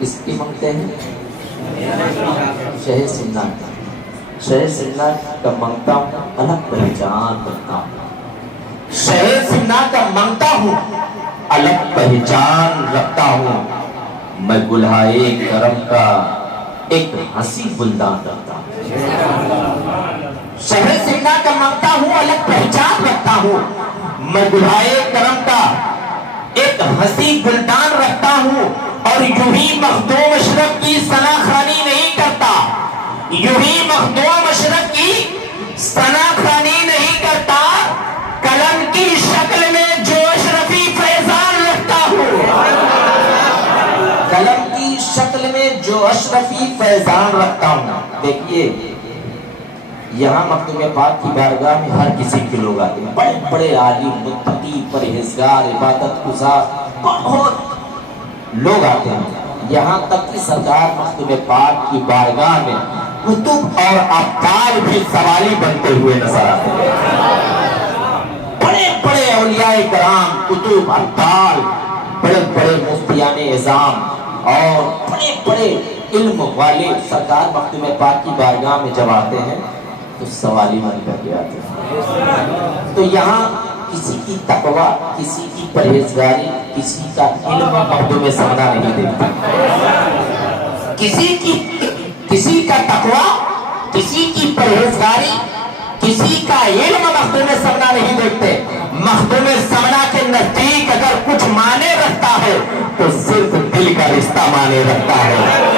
اس کی منگتے ہیں شہر سمنان، شہر سمنان کا منگتا ہوں، الگ پہچان رکھتا ہوں، شہر سمنان کا منگتا ہوں، الگ پہچان رکھتا ہوں، میں گلہائے کرم کا ایک ہنسی گلدان رکھتا ہوں، شہر سمنان کا منگتا ہوں، الگ پہچان رکھتا ہوں، میں گلہائے کرم کا ایک ہنسی گلدان رکھتا ہوں، اور یوں ہی مخدوم اشرف کی ثنا خوانی نہیں کرتا، یوں ہی مخدوم اشرف کی ثنا خوانی نہیں کرتا، قلم کی شکل میں جو اشرفی فیضان رکھتا ہوں، قلم کی شکل میں جو اشرفی فیضان رکھتا ہوں۔ دیکھیے یہاں مخدوم پاک کی بارگاہ میں ہر کسی کے لوگ آتے ہیں، بڑے بڑے عالم، متقی، پرہیزگار، عبادت گزار، بہت لوگ آتے ہیں، یہاں تک کہ سرکار مخدوم پاک کی بارگاہ میں کتب اور ابدال بھی سوالی بنتے ہوئے نظر آتے ہیں، بڑے بڑے اولیاء کرام، کتب، ابدال، بڑے بڑے مفتیان اعظام اور بڑے بڑے علم والے سرکار مخدوم پاک کی بارگاہ میں جب آتے ہیں تو سوالی بن کر کے آتے ہیں۔ تو یہاں کسی کی تقوی، کسی کی پرہیزگاری، کسی کا علم مخدوم سمنا نہیں دیکھتا، کسی کا تقوی، کسی کی پرہیزگاری، کسی کا علم مخدوم سمنا نہیں دیکھتے۔ مخدوم سمنا کے نزدیک اگر کچھ معنی رکھتا ہے تو صرف دل کا رشتہ معنی رکھتا ہے۔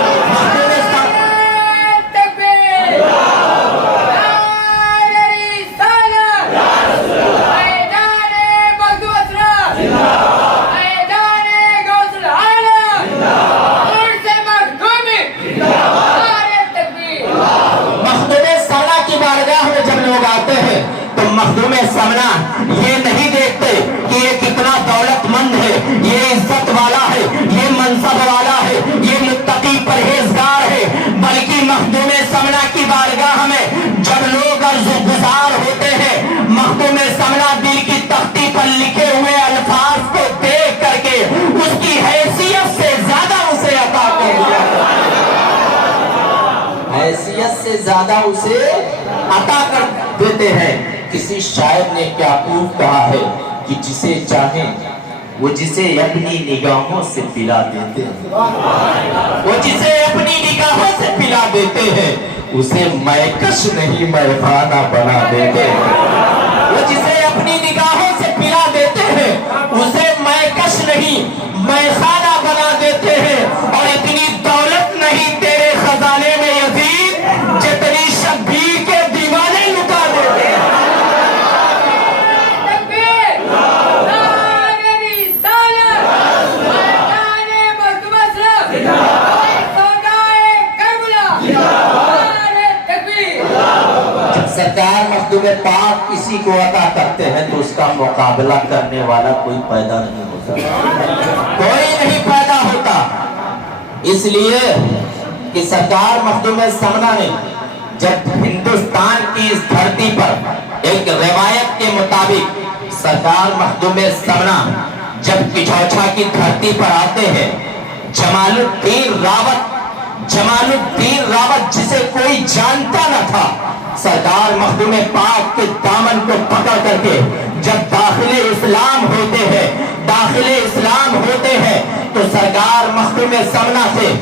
مخدوم سمنا یہ نہیں دیکھتے کہ یہ کتنا دولت مند ہے، یہ عزت والا ہے، یہ منصب والا ہے، یہ متقی پرہیزگار ہے، بلکہ مخدوم سمنا کی بارگاہ میں جب لوگ عرض گزار ہوتے ہیں، مخدوم سمنا دل کی تختی پر لکھے ہوئے الفاظ کو دیکھ کر کے اس کی حیثیت سے زیادہ اسے عطا کر دیا، حیثیت سے زیادہ اسے عطا کر دیتے ہیں۔ کسی شاعر نے کیا خوب کہا ہے کہ جسے چاہیں وہ جسے اپنی نگاہوں سے پلا دیتے ہیں، وہ جسے اپنی نگاہوں سے پلا دیتے ہیں، اسے میکش نہیں میخانہ بنا دیتے ہیں، وہ جسے اپنی نگاہوں سے پلا دیتے ہیں، اسے میکش نہیں میخانہ بنا دیتے ہیں، اور اتنی دولت نہیں تیرے خزانے میں یزید جتنی شبیر کے دیوانے لٹا دیتے ہیں۔ سرکار مخدوم پاک کسی کو عطا کرتے ہیں تو اس کا مقابلہ کرنے والا کوئی پیدا نہیں ہوتا، کوئی نہیں پیدا ہوتا، اس لیے کہ سرکار مخدوم سمنا نے جب ہندوستان کی اس دھرتی پر ایک روایت کے مطابق سرکار مخدوم سمنا جب کچھوچھا کی دھرتی پر آتے ہیں، جمال الدین راوت جسے کوئی جانتا نہ تھا، سرکار مخدوم پاک کے دامن کو پکڑ کر کے جب داخل اسلام ہوتے ہیں تو سرکار مخدوم سمنا سے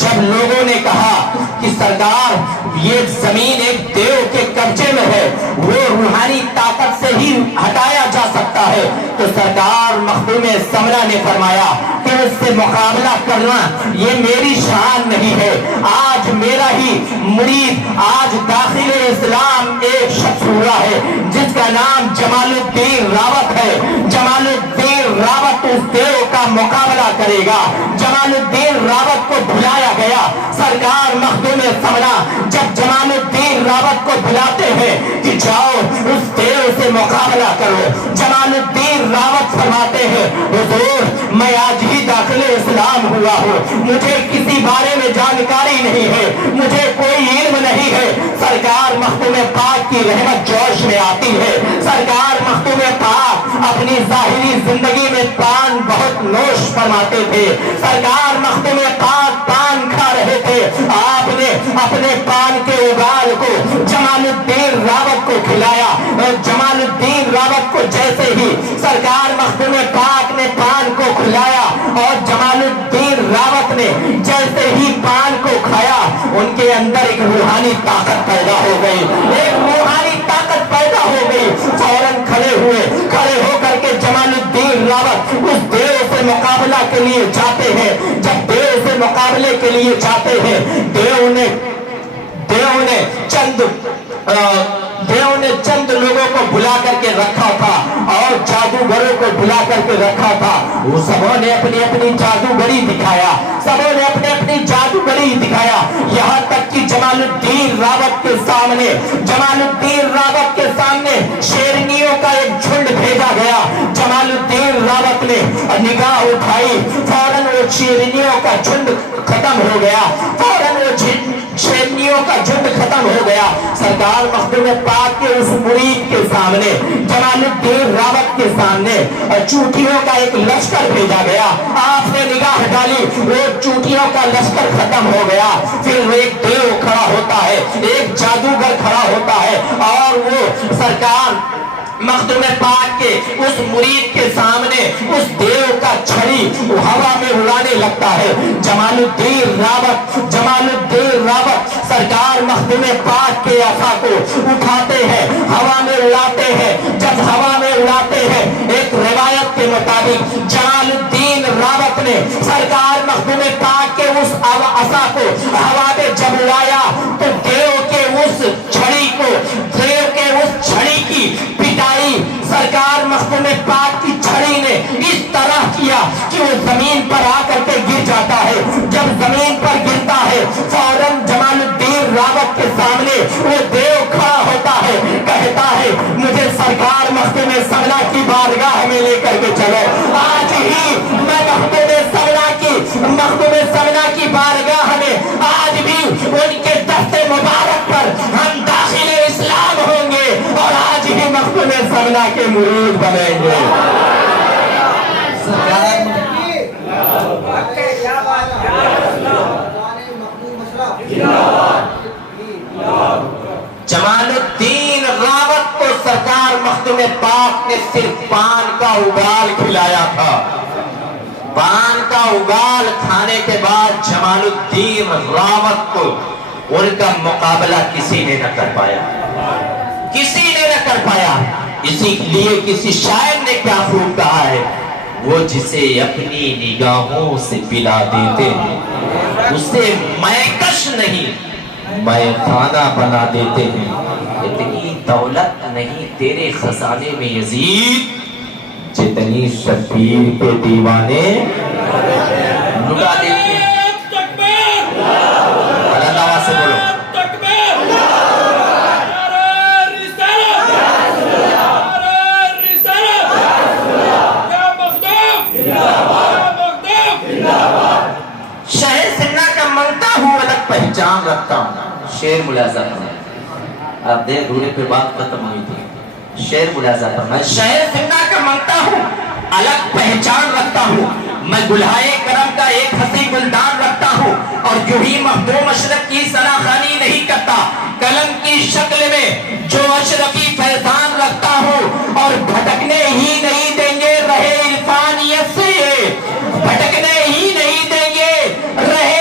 جب لوگوں نے کہا کہ سرکار یہ زمین ایک دیو کے قبضے میں ہے، وہ روحانی طاقت سے ہی ہٹایا جا سکتا ہے، تو سرکار مخدوم سمنا نے فرمایا کہ اس سے مقابلہ کرنا یہ میری شان نہیں ہے، آج میرا ہی مرید، آج داخل اسلام ایک شخص ہوا ہے جس کا نام جمال الدین راوت ہے، جمال الدین راوت اس دیو کا مقابلہ کرے گا۔ جمال الدین راوت کو بلایا گیا، سرکار مخدوم سمنا جب جمال الدین راوت کو بلاتے ہیں کہ جاؤ اس دیو سے مقابلہ کرو، جمال الدین راوت فرماتے ہیں حضور میں آج ہی داخل اسلام ہوا ہوں، مجھے کسی بارے میں جانکاری نہیں ہے، مجھے کوئی علم نہیں ہے۔ سرکار مخدوم پاک کی رحمت جوش میں آتی ہے، سرکار مخدوم پاک اپنی ظاہری زندگی میں پان بہت نوش فرماتے تھے، سرکار مخدوم پاک ہے آپ نے اپنے پان کے اگال کو جمال الدین راوت کو کھلایا، اور جمال الدین راوت کو جیسے ہی سرکار مخدوم پاک نے پان کو کھلایا اور جمال الدین راوت نے جیسے ہی پان کو کھایا، ان کے اندر ایک روحانی طاقت پیدا ہو گئی، ایک روحانی طاقت پیدا ہو گئی۔ فوراً کھڑے ہو کر کے جمال الدین راوت اس دیو سے مقابلہ کے لیے جاتے ہیں۔ جب دیو سے مقابلے کے لیے جاتے ہیں، دیو نے چند لوگوں کو بلا کر کے رکھا تھا اور جادوگروں کو بلا کر کے رکھا تھا۔ وہ سبوں نے اپنی اپنی جادوگری دکھایا، یہاں تک کہ جمال الدین راوت کے سامنے شیرنیوں کا ایک جھنڈ بھیجا گیا۔ جمال الدین راوت نے نگاہ اٹھائی، فوراً وہ شیرنیوں کا جھنڈ ختم ہو گیا، سرکار مخدوم پاک کے اس مرید کے سامنے، جمال الدین راوت کے سامنے چوٹیوں کا ایک لشکر بھیجا گیا۔ آپ نے نگاہ ڈالی، وہ چوٹیوں کا لشکر ختم ہو گیا۔ پھر ایک دیو کھڑا ہوتا ہے، ایک جادوگر کھڑا ہوتا ہے، اور وہ سرکار مخدوم پاک کے اس مرید کے سامنے اس دیو کا چھڑی ہوا میں اڑانے لگتا ہے۔ جمال الدین راوت سرکار مخدوم پاک کے عصا کو اٹھاتے ہیں، ہوا میں اڑاتے ہیں۔ جب ہوا میں اڑاتے ہیں، ایک روایت کے مطابق جمال الدین راوت نے سرکار مخدوم پاک کے اس عصا کو ہوا میں جب اڑایا تو دیو کے اس چھڑی کی پٹائی سرکار مخدوم پاک کی چھڑی نے اس طرح کیا کہ وہ زمین پر آ کر کے گر جاتا ہے۔ جب زمین پر گرتا ہے، فوراً جمال الدین راوت کے سامنے وہ دیو کھڑا ہوتا ہے، کہتا ہے مجھے سرکار مخدوم سمنا کی بارگاہ میں لے کر کے چلو۔ آج ہی میں مخدوم سمنا کی بارگاہ میں آج بھی ان کے دست مبارک پر ہم داخل اسلام ہوں گے اور آج ہی مخدوم سمنا کے مرید بنیں گے۔ جمال الدین راوت کو سرکار مخدوم پاک نے صرف پان کا اگال کھلایا تھا۔ پان کا اگال کھانے کے بعد جمال الدین راوت کو ان کا مقابلہ کسی نے نہ کر پایا۔ اسی لیے کسی شاعر نے کیا خوب کہا ہے، وہ جسے اپنی نگاہوں سے پلا دیتے ہیں اسے میں کش نہیں میں خانہ بنا دیتے ہیں۔ اتنی دولت نہیں تیرے خزانے میں یزید، جتنی شبیر کے دیوانے لٹا دیتے ہیں۔ اللہ سے بولو پہچان رکھتا ہوں۔ شعر ملاحظہ فرمائیں، آپ دیر دھونے پہ بات ختم ہوئی تھی۔ شعر ملاحظہ فرمائیں، شہر سننا کا مانگتا ہوں، الگ پہچان رکھتا ہوں، میں گلہائے کرم کا ایک حسی گلدان رکھتا ہوں، اور جو ہی مخدوم اشرف کی سراخانی نہیں کرتا، قلم کی شکل میں جو اشرفی فیضان رکھتا ہوں، اور بھٹکنے ہی نہیں دیں گے رہے عرفانیت سے، بھٹکنے ہی نہیں دیں گے رہے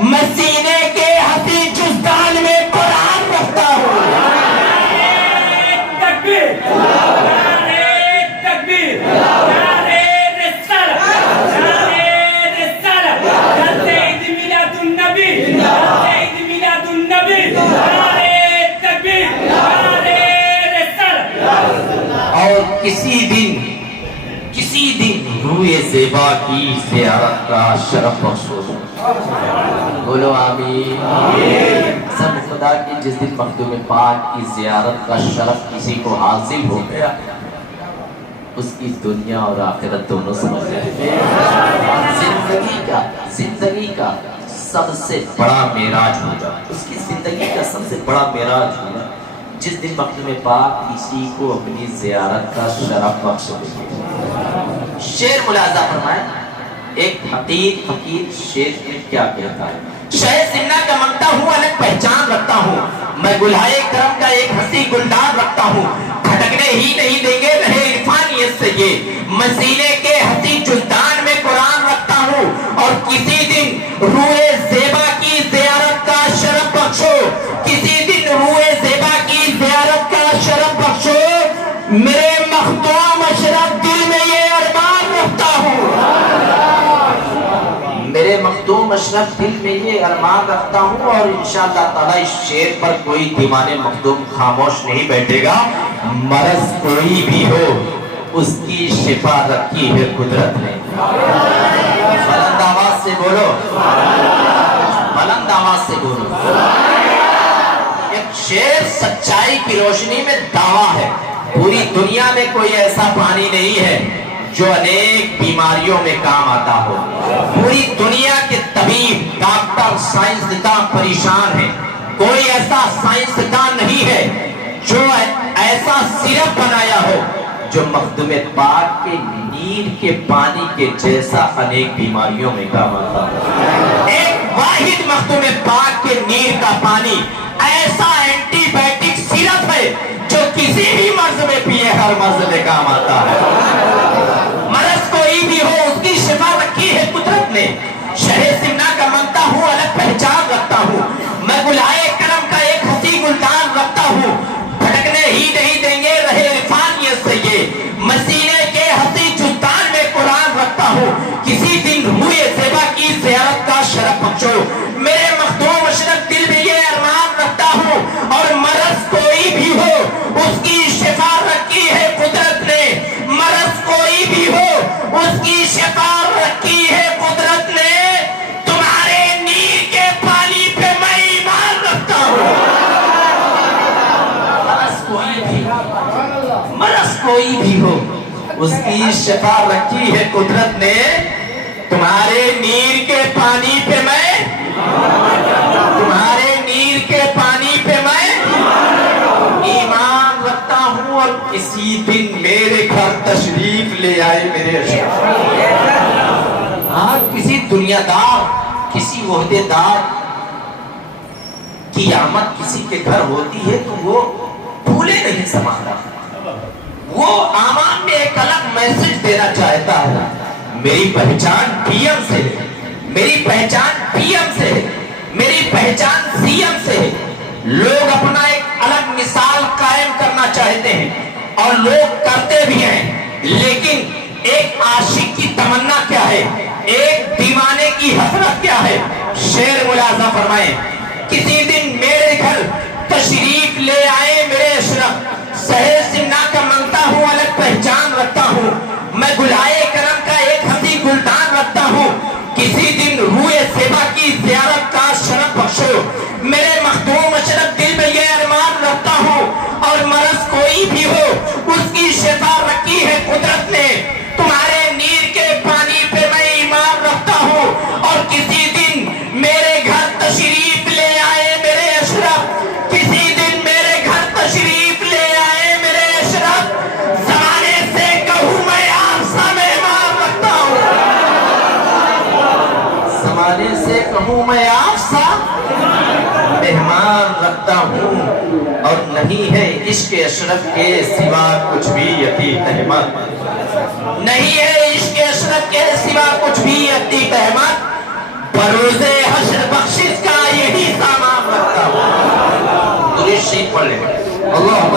مسینے کے حسی جزدان میں قرآن رکھتا ہوں۔ تکبیر تکبیر سید میلاد النبی اور کسی دن روئے زیبا کی زیارت کا شرف بخشو۔ بولو آمین۔ سب خدا کی جس دن مخدوم پاک کی زیارت کا شرف کسی کو حاصل ہو گیا، اس کی دنیا اور آخرت دونوں سمجھ گئے۔ زندگی کا سب سے بڑا معراج ہوگا، اس کی زندگی کا سب سے بڑا معراج ہوگا جس دن مخدوم پاک کسی کو اپنی زیارت کا شرف بخش دے۔ شعر ملاحظہ فرمائیں، ایک فقیر شیر میں کیا کہتا ہے؟ شہر سمنا کا منگتا ہوں الگ پہچان رکھتا ہوں، میں گلہائے کرم کا ایک ہنسی گلدار رکھتا ہوں، کھٹکنے ہی نہیں دیں گے رہے عرفانیت سے یہ، میں سینے کے ہنسی جلدان میں قرآن رکھتا ہوں، اور کسی دن روئے زیبا کی زیارت کا شرف بخشو، کسی دن روئے زیبا کی زیارت کا شرف بخشو، میرے مخدوم اشرف دل میں یہ ارمان رکھتا ہوں، میرے مخدوم اشرف دل میں یہ ارمان رکھتا ہوں، اور انشاءاللہ تعالی اس شعر پر کوئی دیوانے مخدوم خاموش نہیں بیٹھے گا۔ مرض کوئی بھی ہو اس کی شفا رکھی ہے قدرت نے، بلند آواز سے بولو، بلند آواز سے بولو۔ ایک شعر سچائی کی روشنی میں دعویٰ ہے، پوری دنیا میں کوئی ایسا پانی نہیں ہے جو انیک بیماریوں میں کام آتا ہو، پوری دنیا کے طبیب ڈاکٹر سائنسداں پریشان ہیں، کوئی ایسا سائنسداں نہیں ہے جو ایسا سیرپ بنایا ہو جو مخدوم پاک کے نیر کے پانی کے جیسا انیک بیماریوں میں کام آتا ہو۔ ایک واحد مخدوم پاک کے نیر کا پانی ایسا اینٹی بائیوٹک سیرپ ہے جو کسی بھی مرض میں پیے ہر مرض میں کام آتا ہے۔ مرض کوئی بھی ہو اس کی شفا رکھی ہے قدرت نے، شہر سمنا کا منگتا ہوں الگ پہچان رکھتا ہوں، میں گلہائے کرم کا ایک ہنسی گلدان رکھتا ہوں، بھٹکنے ہی نہیں دیں گے رہے عرفانیت سے یہ، میں سینے کے ہنسی جلدان میں قرآن رکھتا ہوں، کسی دن روئے زیبا کی زیارت کا شرف بخشو، میرے مخدوم اشرف دل میں یہ ارمان رکھتا ہوں، اور مرض کوئی بھی ہو اس کی شفا رکھی ہے قدرت نے، مرض کوئی بھی ہو اس کی شفا رکھی ہے قدرت نے، تمہارے نیر کے پانی پہ میں ایمان رکھتا ہوں۔ مرض کوئی بھی ہو اس کی شفا رکھی ہے قدرت نے، تمہارے نیر کے پانی پہ میں، تمہارے نیر کے پانی پہ میں ایمان رکھتا ہوں، اور کسی دن میرے گھر تشریف لے آئے میرے اشرف۔ ہاں کسی دنیا دار، کسی عہدے دار کی آمد کسی کے گھر ہوتی ہے تو وہ بھولے نہیں سماتا، وہ آمان میں ایک الگ میسج دینا چاہتا ہے، میری پہچان پی ایم سے ہے، میری پہچان پی ایم سے ہے، میری پہچان سی ایم سے ہے۔ لوگ اپنا ایک الگ مثال قائم کرنا چاہتے ہیں اور لوگ کرتے بھی ہیں، لیکن ایک عاشق کی تمنا کیا ہے، ایک دیوانے کی حسرت کیا ہے؟ شعر ملاحظہ فرمائیں، کسی دن میرے گھر تشریف لے آئے میرے اشرف، شہر سمنا کا منگتا ہوں الگ پہچان رکھتا ہوں، میں گلہائے کرم کا ایک ہنسی گلدان رکھتا ہوں، کسی دن روئے زیبا کی زیارت کا شرف بخشو، میرے مخدوم اشرف دل میں یہ ارمان رکھتا ہوں، اور مرض کوئی بھی ہو اس کی شفا رکھی ہے قدرت نے، تمہارے نیر کے پانی پہ میں ایمان رکھتا ہوں، اور کسی دن میرے گھر تشریف لے آئے میرے اشرف، کسی دن میرے گھر تشریف لے آئے میرے اشرف، زمانے سے کہوں میں آپ سا مہمان رکھتا ہوں، زمانے سے کہوں میں آپ سا مہمان رکھتا ہوں، اور نہیں ہے عشق اشرف کے سوا کچھ بھی عتیق احمد، نہیں ہے عشق اشرف کے سوا کچھ بھی عتیق احمد، بروز حشر بخشش کا یہی سامان رکھتا ہوں۔ درود شریف پڑھ لیں۔ اللہم